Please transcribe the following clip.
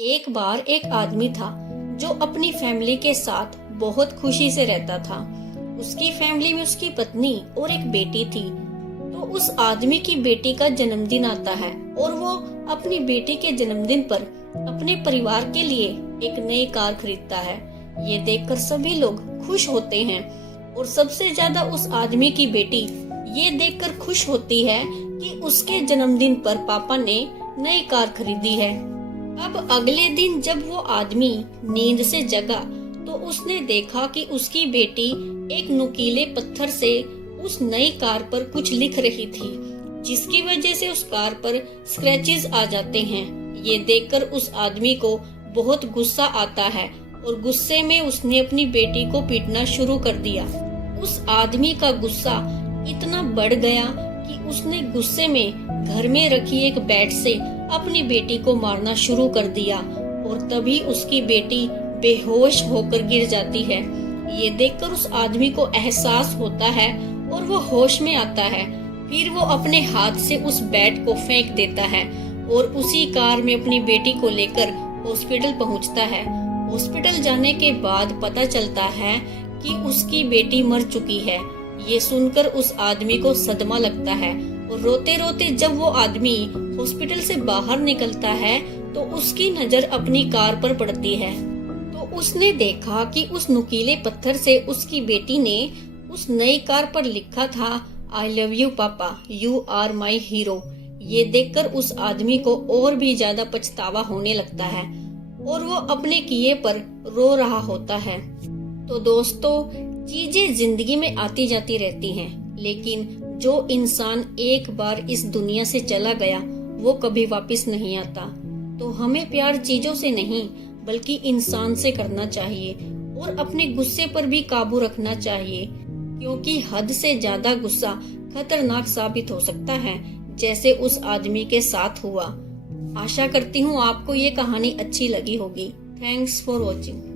एक बार एक आदमी था जो अपनी फैमिली के साथ बहुत खुशी से रहता था। उसकी फैमिली में उसकी पत्नी और एक बेटी थी। तो उस आदमी की बेटी का जन्मदिन आता है और वो अपनी बेटी के जन्मदिन पर अपने परिवार के लिए एक नई कार खरीदता है। ये देखकर सभी लोग खुश होते हैं और सबसे ज्यादा उस आदमी की बेटी ये देखकर खुश होती है कि उसके जन्मदिन पर पापा ने नई कार खरीदी है। अब अगले दिन जब वो आदमी नींद से जगा तो उसने देखा कि उसकी बेटी एक नुकीले पत्थर से उस नई कार पर कुछ लिख रही थी, जिसकी वजह से उस कार पर स्क्रैचेस आ जाते हैं। ये देखकर उस आदमी को बहुत गुस्सा आता है और गुस्से में उसने अपनी बेटी को पीटना शुरू कर दिया। उस आदमी का गुस्सा इतना बढ़ गया कि उसने गुस्से में घर में रखी एक बैट से अपनी बेटी को मारना शुरू कर दिया और तभी उसकी बेटी बेहोश होकर गिर जाती है। ये देखकर उस आदमी को एहसास होता है और वो होश में आता है। फिर वो अपने हाथ से उस बैट को फेंक देता है और उसी कार में अपनी बेटी को लेकर हॉस्पिटल पहुंचता है। हॉस्पिटल जाने के बाद पता चलता है कि उसकी बेटी मर चुकी है। ये सुनकर उस आदमी को सदमा लगता है और रोते रोते जब वो आदमी हॉस्पिटल से बाहर निकलता है तो उसकी नजर अपनी कार पर पड़ती है। तो उसने देखा कि उस नुकीले पत्थर से उसकी बेटी ने उस नई कार पर लिखा था, आई लव यू पापा, यू आर माई हीरो। ये देखकर उस आदमी को और भी ज्यादा पछतावा होने लगता है और वो अपने किए पर रो रहा होता है। तो दोस्तों, चीजें जिंदगी में आती जाती रहती हैं, लेकिन जो इंसान एक बार इस दुनिया से चला गया वो कभी वापस नहीं आता। तो हमें प्यार चीजों से नहीं बल्कि इंसान से करना चाहिए और अपने गुस्से पर भी काबू रखना चाहिए, क्योंकि हद से ज्यादा गुस्सा खतरनाक साबित हो सकता है, जैसे उस आदमी के साथ हुआ। आशा करती हूँ आपको ये कहानी अच्छी लगी होगी। Thanks for watching.